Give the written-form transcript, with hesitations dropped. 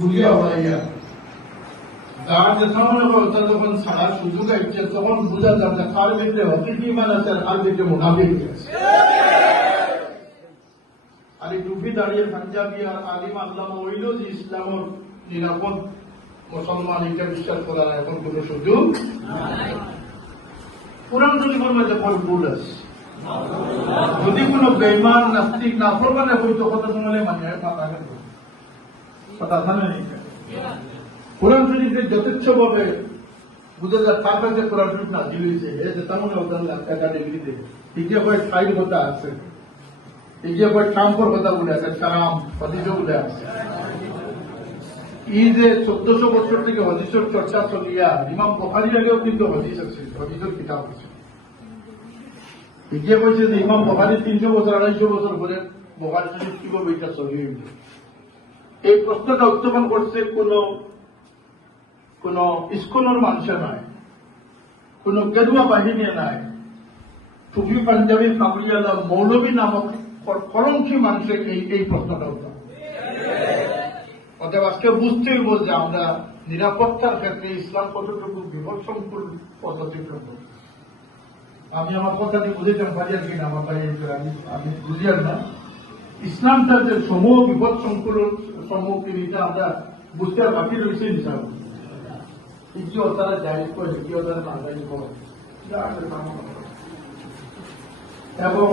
বুঝিয়া হইয়া তার সামনে কথা যখন ছাড়ার সুযোগ আসছে তখন বোঝা যাচ্ছে কার ভিতরে হকিকি ইমান আছে আর কার ভিতরে মুনাফিক আছে। আর এই টুপি দাঁড়িয়ে পাঞ্জাবি আর আলিম আল্লামা হইল যে ইসলামের নিরাপদ মুসলমান এটা বিশ্বাস করার এখন কোন সুযোগ নাই। কোরআন শরীফের মধ্যে ভরপুর আছে। যদি কোনো বেঈমান নাস্তিক নাফরমানে হইতো কথা শুনলে মানে মাথা গেল কথা জানে কোরআন শরীফে যথেচ্ছ ভাবে বুঝা যায় তার কাছে কোরআন শরীফ নাজিল হয়েছে যে তেমন একাডেমিতে এগিয়ে কয়েক সাইড কথা আছে, এগিয়ে কয়েক ট্রাম্পর কথা বলে আছে, কারাম হদিসও বলে আছে। এই যে 1400 বছর থেকে হদিসের চর্চা চলিয়া ইমাম বুখারীর আগেও কিন্তু হদিস আছে, হদিসের কিতাব আছে। এগিয়ে কইছে যে ইমাম বুখারী 300 বছর 250 বছর পরে বুখারী শরীফ কিভাবে এটা চলি হইল। এই প্রশ্নটা উত্থাপন করছে কোন স্কুলের মানুষে নয়, কোন গেরুয়া বাহিনী নাই, টুপি পাঞ্জাবি কাবুলিয়ালা মৌলবী নামক কলঙ্কি মানুষের এই প্রশ্নটা উত্থাপন। অতএব আজকে বুঝতেই হইব যে আমরা নিরাপত্তার ক্ষেত্রে ইসলাম কতটুকু বিভৎসংকুল পদ্ধতি করব। আমি আমার কথাটি বুঝেছিলাম পারিয়ার কিনা আমার ভাই আমি বুঝিয়ার না ইসলামটা যে সমূহ বিভৎসংকুল সম্মুখীন আমরা বুঝতে বাকি রয়েছে হিসাব দ্বিতীয় তারা জাহির করে দ্বিতীয় তারা না জাহির করে এবং